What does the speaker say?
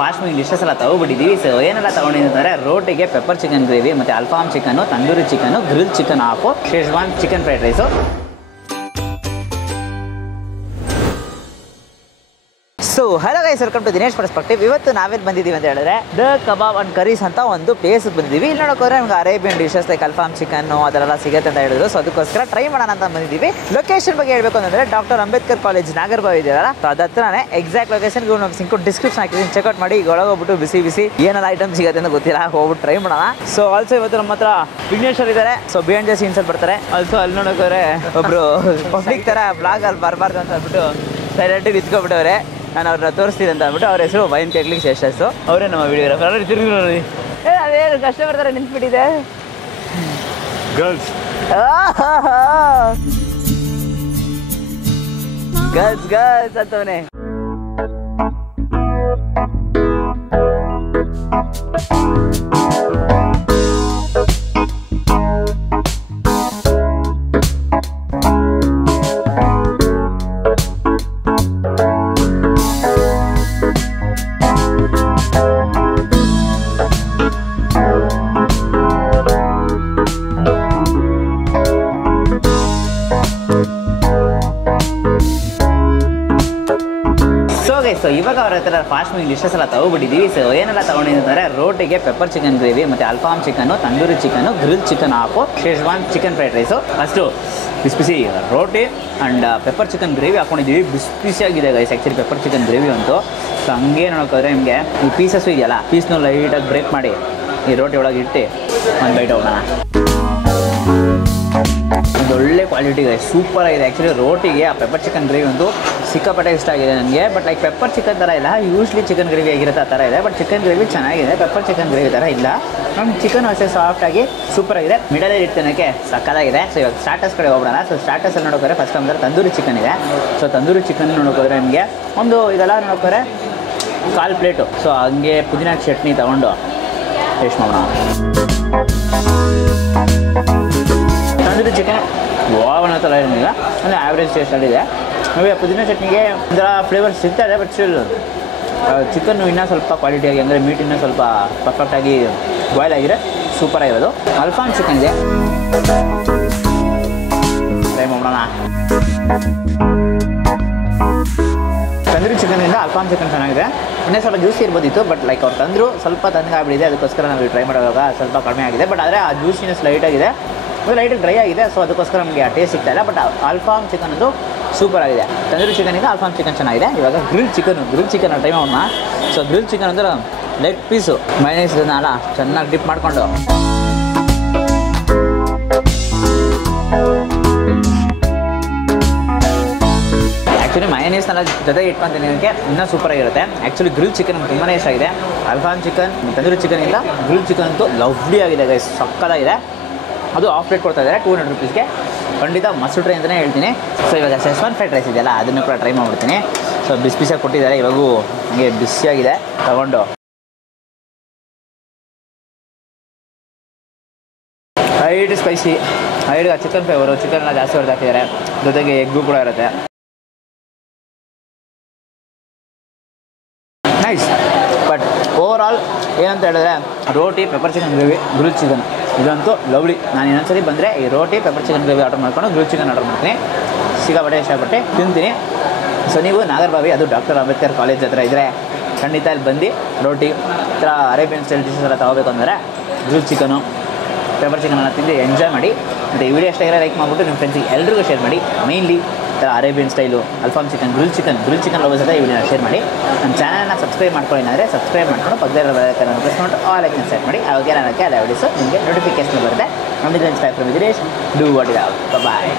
Fast moving dishes ಎಲ್ಲ ತಗೊಬಿಟ್ಟಿದ್ದೀವಿ. So ಏನೆಲ್ಲ ತಗೊಂಡಿದ್ದಾರೆ, ರೋಟಿಗೆ ಪೆಪ್ಪರ್ ಚಿಕನ್ ಗ್ರೇವಿ, ಮತ್ತು ಅಲ್ಫಾಮ್ chicken, tandoori chicken, grill chicken half, Schezwan chicken fried rice. So hello guys, welcome to Dinesh perspective. ಇವತ್ತು ನಾವೇನು ಬಂದಿದ್ದೀವಿ ಅಂತ ಹೇಳಿದ್ರೆ ದ ಕಬಾಬ್ ಅಂಡ್ ಕರೀಸ್ ಅಂತ ಒಂದು ಪ್ಲೇಸ್ಗೆ ಬಂದಿದ್ದೀವಿ. ಇಲ್ಲಿ ನೋಡೋಕೆ ನಮ್ಗೆ Arabian dishes like alfaham chicken ಅದೆಲ್ಲ ಸಿಗುತ್ತೆ ಅಂತ ಹೇಳಿದ್ರು. ಸೊ ಅದಕ್ಕೋಸ್ಕರ ಟ್ರೈ ಮಾಡೋಣ ಅಂತ ಬಂದಿದ್ದೀವಿ. ಲೊಕೇಶನ್ ಬಗ್ಗೆ ಹೇಳಬೇಕು ಅಂತಂದರೆ ಡಾಕ್ಟರ್ ಅಂಬೇಡ್ಕರ್ ಕಾಲೇಜ್ ನಾಗರಬಾವಿ ಇದೆಯಲ್ಲ, ಸೊ ಅದು ಹತ್ರನೇ ಎಕ್ಸಾಕ್ಟ್ ಲೊಕೇಶನ್ಗೆ ನಮ್ಗೆ ಸಿಂಕು ಡಿಸ್ಕ್ರಿಪ್ಷನ್ ಹಾಕಿದ್ದೀನಿ, ಚೆಕ್ಔಟ್ ಮಾಡಿ. ಈಗ ಒಳಗೋಗ್ಬಿಟ್ಟು ಬಿಸಿ ಬಿಸಿ ಏನೆಲ್ಲ ಐಟಮ್ ಸಿಗುತ್ತೆ ಅಂತ ಗೊತ್ತಿಲ್ಲ, ಹೋಗ್ಬಿಟ್ಟು ಟ್ರೈ ಮಾಡೋಣ. ಸೊ ಆಲ್ಸೋ ಇವತ್ತು ನಮ್ಮ ಹತ್ರ ವಿಘ್ನೇಶ್ವರ್ ಇದ್ದಾರೆ. ಸೊ ಬಿಯಾಂಡ್ ದ ಸೀನ್ಸ್ ಅಲ್ಲಿ ಬರ್ತಾರೆ. ಆಲ್ಸೋ ಅಲ್ಲಿ ನೋಡೋಕೆ ಒಬ್ರು ಪಬ್ಲಿಕ್ ಥರ ಬ್ಲಾಗ್ ಅಲ್ಲಿ ಬರಬಾರ್ದು ಅಂತ ಅಂದ್ಬಿಟ್ಟು ಸೈಲೆಂಟಾಗಿ ನಿಂತ್ಕೊಬಿಟ್ಟವ್ರೆ. ನಾನು ಅವ್ರನ್ನ ತೋರಿಸ್ತೀನಿ ಅಂತ ಅಂದ್ಬಿಟ್ಟು ಅವ್ರ ಹೆಸರು ವೈನ್ ಕೇಕ್ಲಿಂಗ್ ಶೇಷಸ್ಸು. ಅವರೇ ನಮ್ಮ ವಿಡಿಯೋಗ್ರಾಫರ್. ತಿರುಗಿ ನೋಡಿ, ಅದೇನು ಕಷ್ಟ ಬರ್ತಾರೆ ನಿಂತ್ಬಿಟ್ಟಿದೆ. ಗರ್ಲ್ಸ್ ಗರ್ಲ್ಸ್ ಗರ್ಲ್ಸ್ ಅಂತವನೇ. ಸೊ ಇವಾಗ ಅವ್ರ ಹತ್ರ ಫಾಸ್ಟ್ ಮೂವಿಂಗ್ ಡಿಶಸ್ ಎಲ್ಲ ತಗೊಬಿಟ್ಟಿದ್ದೀವಿ. ಸೊ ಏನೆಲ್ಲ ತಗೊಂಡಿದ್ದಾರೆ, ರೋಟಿಗೆ ಪೆಪ್ಪರ್ ಚಿಕನ್ ಗ್ರೇವಿ, ಮತ್ತು ಅಲ್ಫಾಮ್ chicken, tandoori chicken, grill chicken half, Schezwan chicken fried rice. First ಬಿಸಿ ಬಿಸಿ ರೋಟಿ ಆ್ಯಂಡ್ ಪೆಪ್ಪರ್ ಚಿಕನ್ ಗ್ರೇವಿ ಹಾಕೊಂಡಿದ್ದೀವಿ. ಬಿಸಿ ಬಿಸಿಯಾಗಿದೆ guys actually pepper chicken gravy ಅಂತೂ. ಸೊ ಹಂಗೆ ನೋಡೋಕ್ಕೋದ್ರೆ ನಿಮಗೆ ಈ ಪೀಸಸ್ಸು ಇದೆಯಲ್ಲ, ಪೀಸ್ನು ಲೈಟಾಗಿ ಬ್ರೇಕ್ ಮಾಡಿ ಈ ರೋಟಿ ಒಳಗೆ ಇಟ್ಟು ಒಂದು ಬೈಟ್ ಹೋಗೋಣ. ಒಂದು ಒಳ್ಳೆ ಕ್ವಾಲಿಟಿ ಗೈಸ್, ಸೂಪರ್ ಆಗಿದೆ ಆ್ಯಕ್ಚುಲಿ. ರೋಟಿಗೆ ಆ ಪೆಪ್ಪರ್ ಚಿಕನ್ ಗ್ರೇವಿ ಒಂದು ಸಿಕ್ಕಾಪಟ್ಟೆ ಇಷ್ಟ ಆಗಿದೆ ನನಗೆ. ಬಟ್ ಲೈಕ್ ಪೆಪ್ಪರ್ ಚಿಕನ್ ಥರ ಇಲ್ಲ, ಯೂಶ್ಲಿ ಚಿಕನ್ ಗ್ರೇವಿ ಆಗಿರುತ್ತೆ ಆ ಥರ ಇದೆ. ಬಟ್ ಚಿಕನ್ ಗ್ರೇವಿ ಚೆನ್ನಾಗಿದೆ, ಪೆಪ್ಪರ್ ಚಿಕನ್ ಗ್ರೇವಿ ಥರ ಇಲ್ಲ. ನಮ್ಮ ಚಿಕನ್ ಅಷ್ಟೇ ಸಾಫ್ಟಾಗಿ ಸೂಪರಾಗಿದೆ, ಮಿಡಲಲ್ಲಿ ಇಡ್ತೇನಕ್ಕೆ ಸಕ್ಕತ್ತಾಗಿದೆ. ಸೊ ಇವಾಗ ಸ್ಟಾರ್ಟರ್ಸ್ ಕಡೆ ಹೋಗೋಣ. ಸೊ ಸ್ಟಾರ್ಟರ್ಸಲ್ಲಿ ನೋಡೋಕೆ ಫಸ್ಟ್ ಅಂದರೆ ತಂದೂರಿ ಚಿಕನ್ ಇದೆ. ಸೊ ತಂದೂರಿ ಚಿಕನ್ ನೋಡೋಕೋದ್ರೆ ನಿಮಗೆ ಒಂದು ಇದೆಲ್ಲ ನೋಡೋಕೆ 1/4 ಪ್ಲೇಟು. ಸೊ ಹಂಗೆ ಪುದೀನ ಚಟ್ನಿ ತೊಗೊಂಡು ಟೇಸ್ಟ್ ಮಾಡೋಣ. ತಂದೂರಿ ಚಿಕನ್ ವಾವನ ಥರ ಏನಿಲ್ಲ, ಅಂದರೆ ಆ್ಯಾವ್ರೇಜ್ ಟೇಸ್ಟಲ್ಲಿದೆ. ನಮಗೆ ಪುದೀನ ಚಟ್ನಿಗೆ ಒಂಥರ ಫ್ಲೇವರ್ ಸಿಗ್ತಾಯಿದೆ. ಬಟ್ ಸ್ಟಿಲ್ ಚಿಕನ್ನು ಇನ್ನೂ ಸ್ವಲ್ಪ ಕ್ವಾಲಿಟಿಯಾಗಿ, ಅಂದರೆ ಮೀಟ್ ಇನ್ನೂ ಸ್ವಲ್ಪ ಪರ್ಫೆಕ್ಟಾಗಿ ಬಾಯ್ಲ್ ಆಗಿದ್ರೆ ಸೂಪರಾಗಿರೋದು. ಅಲ್ಫಾಮ್ ಚಿಕನ್ ಇದೆ, ಟ್ರೈ ಮಾಡೋಣ. ತಂದೂರಿ ಚಿಕನಿಂದ ಅಲ್ಫಾಮ್ ಚಿಕನ್ ಚೆನ್ನಾಗಿದೆ, ಇನ್ನೂ ಸ್ವಲ್ಪ ಜ್ಯೂಸಿ ಇರ್ಬೋದಿತ್ತು. ಬಟ್ ಲೈಕ್ ಅವ್ರು ತಂದರು ಸ್ವಲ್ಪ ತಣ್ಣಗಾಗ್ಬಿಟ್ಟಿದೆ, ಅದಕ್ಕೋಸ್ಕರ ನಾವು ಟ್ರೈ ಮಾಡುವಾಗ ಸ್ವಲ್ಪ ಕಡಿಮೆ ಆಗಿದೆ. ಬಟ್ ಆದರೆ ಆ ಜ್ಯೂಸಿನೆಸ್ ಲೈಟಾಗಿದೆ, ಲೈಟಾಗಿ ಡ್ರೈ ಆಗಿದೆ. ಸೊ ಅದಕ್ಕೋಸ್ಕರ ನಮಗೆ ಆ ಟೇಸ್ಟ್ ಸಿಗ್ತಾಯಿಲ್ಲ. ಬಟ್ ಅಲ್ಫಾಮ್ ಚಿಕನ್ ಅದು ಸೂಪರ್ ಆಗಿದೆ. ತಂದೂರಿ ಚಿಕನಿಂದ ಅಲ್ಫಾಮ್ ಚಿಕನ್ ಚೆನ್ನಾಗಿದೆ. ಇವಾಗ ಗ್ರಿಲ್ ಚಿಕನ್ ಟ್ರೈ ಮಾಡೋಣ. ಸೊ ಗ್ರಿಲ್ ಚಿಕನ್ ಅಂದರೆ ಲೆಗ್ ಪೀಸು ಮೈನೀಸ್ನ ಅಲ್ಲ ಚೆನ್ನಾಗಿ ಡಿಪ್ ಮಾಡಿಕೊಂಡು ಆ್ಯಕ್ಚುಲಿ ಮೈನೀಸ್ನೆಲ್ಲ ಜೊತೆಗೆ ಇಟ್ಕೊತೀನಿ, ನನಗೆ ಇನ್ನೂ ಸೂಪರಾಗಿರುತ್ತೆ. ಆ್ಯಕ್ಚುಲಿ ಗ್ರಿಲ್ ಚಿಕನ್ ನಮ್ಗೆ ತುಂಬಾ ಇಷ್ಟ ಆಗಿದೆ. ಅಲ್ಫಾಮ್ ಚಿಕನ್, ತಂದೂರಿ ಚಿಕನ್ ಇಲ್ಲ, ಗ್ರಿಲ್ ಚಿಕನ್ ಅಂತೂ ಲವ್ಲಿ ಆಗಿದೆ ಗೈಸ್, ಸಕ್ಕತ್ತಾಗಿದೆ. ಅದು ಆಫ್ ಪ್ಲೇಟ್ ಕೊಡ್ತಾ ಇದ್ದಾರೆ 200 ರುಪೀಸ್ಗೆ. ಖಂಡಿತ ಮಸ್ಟ್ ಟ್ರೈ ಅಂತಲೇ ಹೇಳ್ತೀನಿ. ಸೊ ಇವಾಗ ಶೇಜ್ವಾನ್ ಫ್ರೈಡ್ ರೈಸ್ ಇದೆಯಲ್ಲ, ಅದನ್ನು ಕೂಡ ಟ್ರೈ ಮಾಡ್ಬಿಡ್ತೀನಿ. ಸೊ ಬಿಸಿ ಬಿಸಿಯಾಗಿ ಕೊಟ್ಟಿದ್ದಾರೆ, ಇವಾಗೂ ಹಾಗೆ ಬಿಸಿಯಾಗಿದೆ ತಗೊಂಡು. ಹೈಟ್ ಸ್ಪೈಸಿ, ಹೈಡ್ಗೆ ಚಿಕನ್ ಫ್ಲೇವರು, ಚಿಕನ್ ಎಲ್ಲ ಜಾಸ್ತಿ ಹೊಡೆದು ಹಾಕಿದ್ದಾರೆ, ಜೊತೆಗೆ ಎಗ್ಗು ಕೂಡ ಇರುತ್ತೆ. ನೈಸ್. ಬಟ್ ಓವರ್ ಆಲ್ ಏನಂತ ಹೇಳಿದ್ರೆ ರೋಟಿ, pepper chicken gravy, grill chicken ಇದಂತೂ ಲವ್ಲಿ. ನಾನು ಇನ್ನೊಂದ್ಸರಿ ಬಂದರೆ ಈ ರೋಟಿ, ಪೆಪ್ಪರ್ ಚಿಕನ್ ಗ್ರೇವಿ ಆರ್ಡರ್ ಮಾಡ್ಕೊಂಡು ಗ್ರಿಲ್ ಚಿಕನ್ ಆರ್ಡರ್ ಮಾಡ್ತೀನಿ. ಸಿಕ್ಕಾಪಟ್ಟೆ ಇಷ್ಟಪಟ್ಟು ತಿಂತೀನಿ. ಸೊ ನೀವು ನಾಗರಬಾವಿ, ಅದು ಡಾಕ್ಟರ್ ಅಂಬೇಡ್ಕರ್ ಕಾಲೇಜ್ ಹತ್ರ ಇದ್ದರೆ ಖಂಡಿತ ಇಲ್ಲಿ ಬಂದು ರೋಟಿ ಈ ಥರ ಅರೇಬಿಯನ್ ಸ್ಟೈಲ್ ಡಿಶಸ್ ಎಲ್ಲ ತೊಗೋಬೇಕು ಅಂದರೆ ಗ್ರಿಲ್ ಚಿಕನು, ಪೆಪ್ಪರ್ ಚಿಕನ್ ಎಲ್ಲ ತಿಂದು ಎಂಜಾಯ್ ಮಾಡಿ. ಮತ್ತು ಈ ವಿಡಿಯೋ ಇಷ್ಟ ಲೈಕ್ ಮಾಡಿಬಿಟ್ಟು ನಿಮ್ಮ ಫ್ರೆಂಡ್ಸಿಗೆ ಎಲ್ರಿಗೂ ಶೇರ್ ಮಾಡಿ. ಮೇನ್ಲಿ ಈ ಥರ ಅರೇಬಿಯನ್ ಸ್ಟೈಲು, ಅಲ್ಫಾಮ್ ಚಿಕನ್, ಗ್ರಿಲ್ ಚಿಕನ್ ಲವರ್ಸ್ ಜೊತೆ ಈ ವಿಡಿಯೋನ ಶೇರ್ ಮಾಡಿ. ನಮ್ಮ ಚಾನಲ್ನ ಸಬ್ಸ್ಕ್ರೈಬ್ ಮಾಡ್ಕೊಳ್ಳಿ ಅಂದರೆ ಸಬ್ಸ್ಕ್ರೈಬ್ ಮಾಡ್ಕೊಂಡು ಪಕ್ಕದಲ್ಲಿ ಬರೋದನ್ನು ಪ್ರೆಸ್ ಮಾಡಿ ಆಲ್ ಐಕನ್ ಸೆಟ್ ಮಾಡಿ. ಅವಾಗ ನನಗೆ ಅಲ್ಲ ವಿಡಿಯೋಸು ನಿಮಗೆ ನೋಟಿಫಿಕೇಶನ್ ಬರುತ್ತೆ. ನಮ್ಮದು Instagram Dinesh, do what it out. Bye.